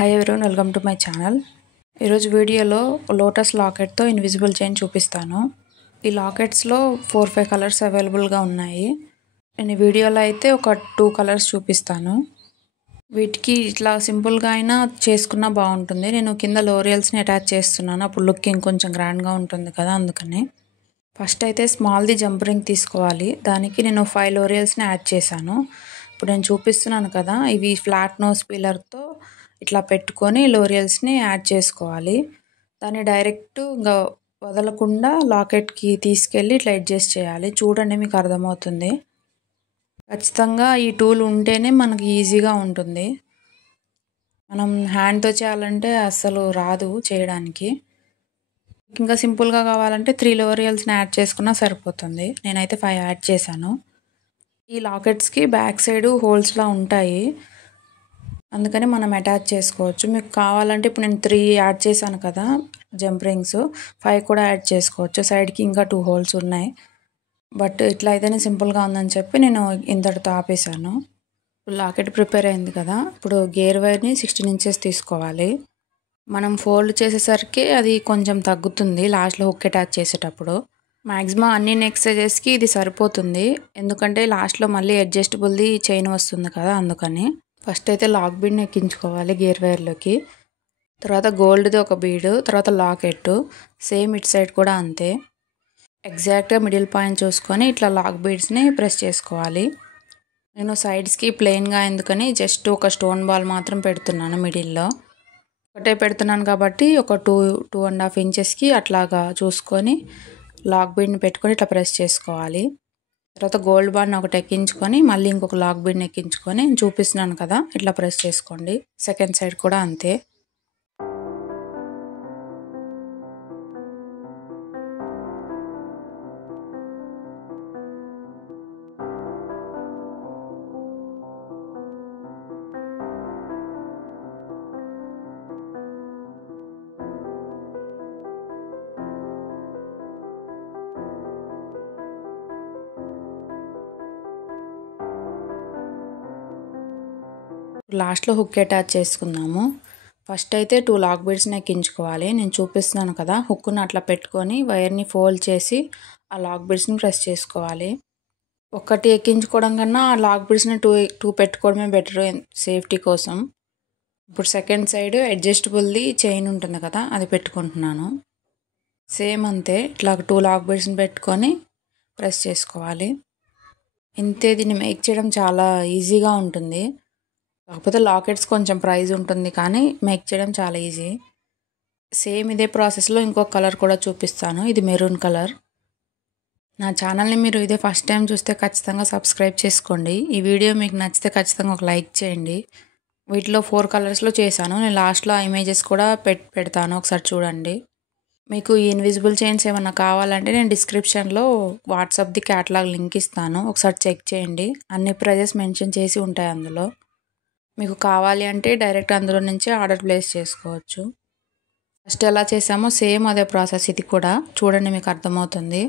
Hi everyone, welcome to my channel. ఈరోజు వీడియోలో lotus లాకెట్తో invisible chain చూపిస్తాను. ఈ లాకెట్స్లో 4-5 కలర్స్ అవైలబుల్గా ఉన్నాయి. నేను ఈ వీడియోలో అయితే ఒక 2 కలర్స్ చూపిస్తాను. వీటికి ఇట్లా సింపుల్గా అయినా చేసుకున్నా బాగుంటుంది. నేను కింద లోరియల్స్ని అటాచ్ చేస్తున్నాను, అప్పుడు లుకింగ్ కొంచెం గ్రాండ్గా ఉంటుంది కదా, అందుకని. ఫస్ట్ అయితే స్మాల్ది జంప్ రింగ్ తీసుకోవాలి. దానికి నేను 5 లోరియల్స్ని యాడ్ చేశాను. ఇప్పుడు నేను చూపిస్తున్నాను కదా, ఇవి ఫ్లాట్ నోస్ పీలర్తో ఇట్లా పెట్టుకొని లోరియల్స్ని యాడ్ చేసుకోవాలి. దాన్ని డైరెక్ట్ ఇంకా వదలకుండా లాకెట్కి తీసుకెళ్ళి ఇట్లా అడ్జస్ట్ చేయాలి. చూడండి, మీకు అర్థమవుతుంది. ఖచ్చితంగా ఈ టూల్ ఉంటేనే మనకి ఈజీగా ఉంటుంది. మనం హ్యాండ్తో చేయాలంటే అస్సలు రాదు చేయడానికి. ఇంకా సింపుల్గా కావాలంటే 3 లోరియల్స్ని యాడ్ చేసుకున్నా సరిపోతుంది. నేనైతే 5 యాడ్ చేశాను. ఈ లాకెట్స్కి బ్యాక్ సైడ్ హోల్స్లా ఉంటాయి, అందుకని మనం అటాచ్ చేసుకోవచ్చు. మీకు కావాలంటే ఇప్పుడు నేను 3 యాడ్ చేశాను కదా జంప్ రింగ్స్, 5 కూడా యాడ్ చేసుకోవచ్చు. సైడ్కి ఇంకా 2 హోల్స్ ఉన్నాయి, బట్ ఇట్లా అయితేనే సింపుల్గా ఉందని చెప్పి నేను ఇంతటితో ఆపేశాను. లాకెట్ ప్రిపేర్ అయింది కదా, ఇప్పుడు గేర్ వైర్ని 16 ఇంచెస్ తీసుకోవాలి. మనం ఫోల్డ్ చేసేసరికి అది కొంచెం తగ్గుతుంది లాస్ట్లో హుక్ అటాచ్ చేసేటప్పుడు. మ్యాక్సిమం అన్ని నెక్ సైజెస్కి ఇది సరిపోతుంది, ఎందుకంటే లాస్ట్లో మళ్ళీ అడ్జస్టబుల్ది చైన్ వస్తుంది కదా, అందుకని. ఫస్ట్ అయితే లాక్ బీడ్ని ఎక్కించుకోవాలి గేర్ వైర్లోకి. తర్వాత గోల్డ్ది ఒక బీడు, తర్వాత లాకెట్. సేమ్ ఇటు సైడ్ కూడా అంతే. ఎగ్జాక్ట్గా మిడిల్ పాయింట్ చూసుకొని ఇట్లా లాక్ బీడ్స్ని ప్రెస్ చేసుకోవాలి. నేను సైడ్స్కి ప్లెయిన్గా ఎందుకని జస్ట్ ఒక స్టోన్ బాల్ మాత్రం పెడుతున్నాను మిడిల్లో. ఒకటే పెడుతున్నాను కాబట్టి ఒక 2-2.5 ఇంచెస్కి అట్లాగా చూసుకొని లాక్ బీడ్ని పెట్టుకొని ఇట్లా ప్రెస్ చేసుకోవాలి. తర్వాత గోల్డ్ బార్ని ఒకటి ఎక్కించుకొని మళ్ళీ ఇంకొక లాక్ బీడ్ని ఎక్కించుకొని చూపిస్తున్నాను కదా, ఇట్లా ప్రెస్ చేసుకోండి. సెకండ్ సైడ్ కూడా అంతే. లాస్ట్లో హుక్ అటాచ్ చేసుకుందాము. ఫస్ట్ అయితే 2 లాక్ బీడ్స్ని ఎక్కించుకోవాలి. నేను చూపిస్తున్నాను కదా, హుక్ను అట్లా పెట్టుకొని వైర్ని ఫోల్డ్ చేసి ఆ లాక్ బీడ్స్ని ప్రెస్ చేసుకోవాలి. ఒకటి ఎక్కించుకోవడం కన్నా ఆ లాక్ బీడ్స్ని 2 పెట్టుకోవడమే బెటర్ సేఫ్టీ కోసం. ఇప్పుడు సెకండ్ సైడ్ అడ్జస్టబుల్ది చైన్ ఉంటుంది కదా, అది పెట్టుకుంటున్నాను. సేమ్ అంతే, ఇట్లా 2 లాక్ బీడ్స్ని పెట్టుకొని ప్రెస్ చేసుకోవాలి. ఇంతే. దీన్ని మేక్ చేయడం చాలా ఈజీగా ఉంటుంది, కాకపోతే లాకెట్స్ కొంచెం ప్రైస్ ఉంటుంది, కానీ మేక్ చేయడం చాలా ఈజీ. సేమ్ ఇదే ప్రాసెస్లో ఇంకొక కలర్ కూడా చూపిస్తాను. ఇది మెరూన్ కలర్. నా ఛానల్ని మీరు ఇదే ఫస్ట్ టైం చూస్తే ఖచ్చితంగా సబ్స్క్రైబ్ చేసుకోండి. ఈ వీడియో మీకు నచ్చితే ఖచ్చితంగా ఒక లైక్ చేయండి. వీటిలో 4 కలర్స్లో చేశాను. నేను లాస్ట్లో ఆ ఇమేజెస్ కూడా పెడతాను, ఒకసారి చూడండి. మీకు ఈ ఇన్విజిబుల్ చైన్స్ ఏమన్నా కావాలంటే నేను డిస్క్రిప్షన్లో వాట్సాప్ది క్యాటలాగ్ లింక్ ఇస్తాను, ఒకసారి చెక్ చేయండి. అన్ని ప్రైజెస్ మెన్షన్ చేసి ఉంటాయి అందులో. మీకు కావాలి అంటే డైరెక్ట్ అందులో నుంచి ఆర్డర్ ప్లేస్ చేసుకోవచ్చు. ఫస్ట్ ఎలా చేసామో సేమ్ అదే ప్రాసెస్ ఇది కూడా. చూడండి, మీకు అర్థమవుతుంది.